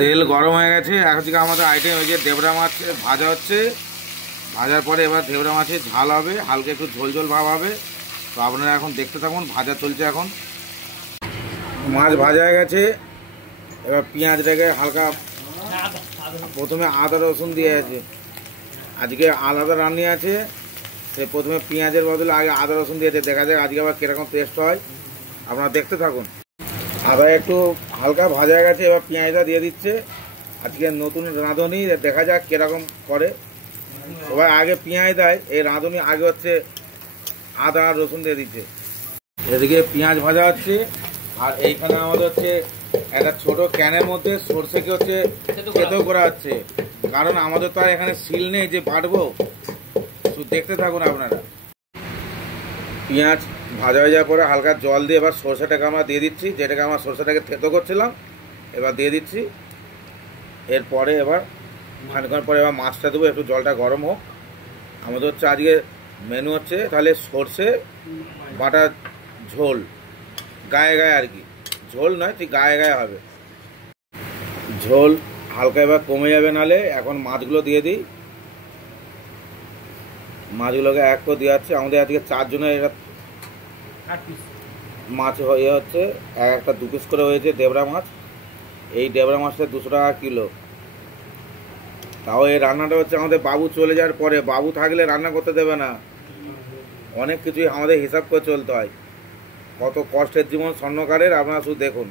তেল গরম হয়ে গেছে। এখন থেকে আমাদের আইটেম এই যে দেবরা মাছ ভাজা হচ্ছে। ভাজার পরে এবার দেবরা মাছের ঝাল হবে, হালকা একটু ঝোল ঝোল ভাব হবে। তো আপনারা এখন দেখতে থাকুন, ভাজা চলছে এখন। মাছ ভাজা হয়ে গেছে। এবার পেঁয়াজটাকে হালকা, প্রথমে আদা রসুন দিয়ে আছে, আজকে আলাদা রান্নি আছে। সে প্রথমে পেঁয়াজের বদলে আগে আদা রসুন দিয়েছে, দেখা যাক আজকে আবার কীরকম টেস্ট হয়, আপনারা দেখতে থাকুন। আদা একটু হালকা ভাজা হয়ে গেছে, এবার পেঁয়াজটা দিয়ে দিচ্ছে। আজকে নতুন রাঁধুনি, দেখা যাক কীরকম করে। সবাই আগে পেঁয়াজ দেয়, এই রাঁধুনি আগে হচ্ছে আদা আর রসুন দিয়ে দিচ্ছে। এদিকে পেঁয়াজ ভাজা হচ্ছে, আর এইখানে আমাদের হচ্ছে একটা ছোট ক্যানের মধ্যে সরষেকে হচ্ছে থেতো করা হচ্ছে, কারণ আমাদের তো আর এখানে শিল নেই যে বাটবো। শুধু দেখতে থাকুন আপনারা। পেঁয়াজ ভাজা হয়ে যাওয়ার পরে হালকা জল দিয়ে এবার সরষেটাকে আমরা দিয়ে দিচ্ছি, যেটাকে আমরা সরষেটাকে থেতো করছিলাম এবার দিয়ে দিচ্ছি। এরপরে এবার খানিক্ষণ পরে এবার মাছটা দেবো, একটু জলটা গরম হোক। আমাদের হচ্ছে আজকে মেনু হচ্ছে তাহলে সরষে বাটা ঝোল, গায়ে গায়ে আর কি, ঝোল নয় ঠিক গায়ে গায়ে হবে। ঝোল হালকা এবার কমে যাবে, নালে এখন মাছগুলো দিয়ে দিই। মাছগুলোকে এক করে দিয়ে যাচ্ছে। আমাদের আজকে 4 জনের এটা মাছ হয়ে হচ্ছে, একটা 2 পিস করে হয়েছে দেবরা মাছ। এই দেবরা মাছটা 200 টাকা কিলো। তাও এই রান্নাটা হচ্ছে আমাদের বাবু চলে যাওয়ার পরে, বাবু থাকলে রান্না করতে দেবে না। অনেক কিছুই আমাদের হিসাব করে চলতে হয়। কত কষ্টের জীবন স্বর্ণকারের, আপনারা শুধু দেখুন।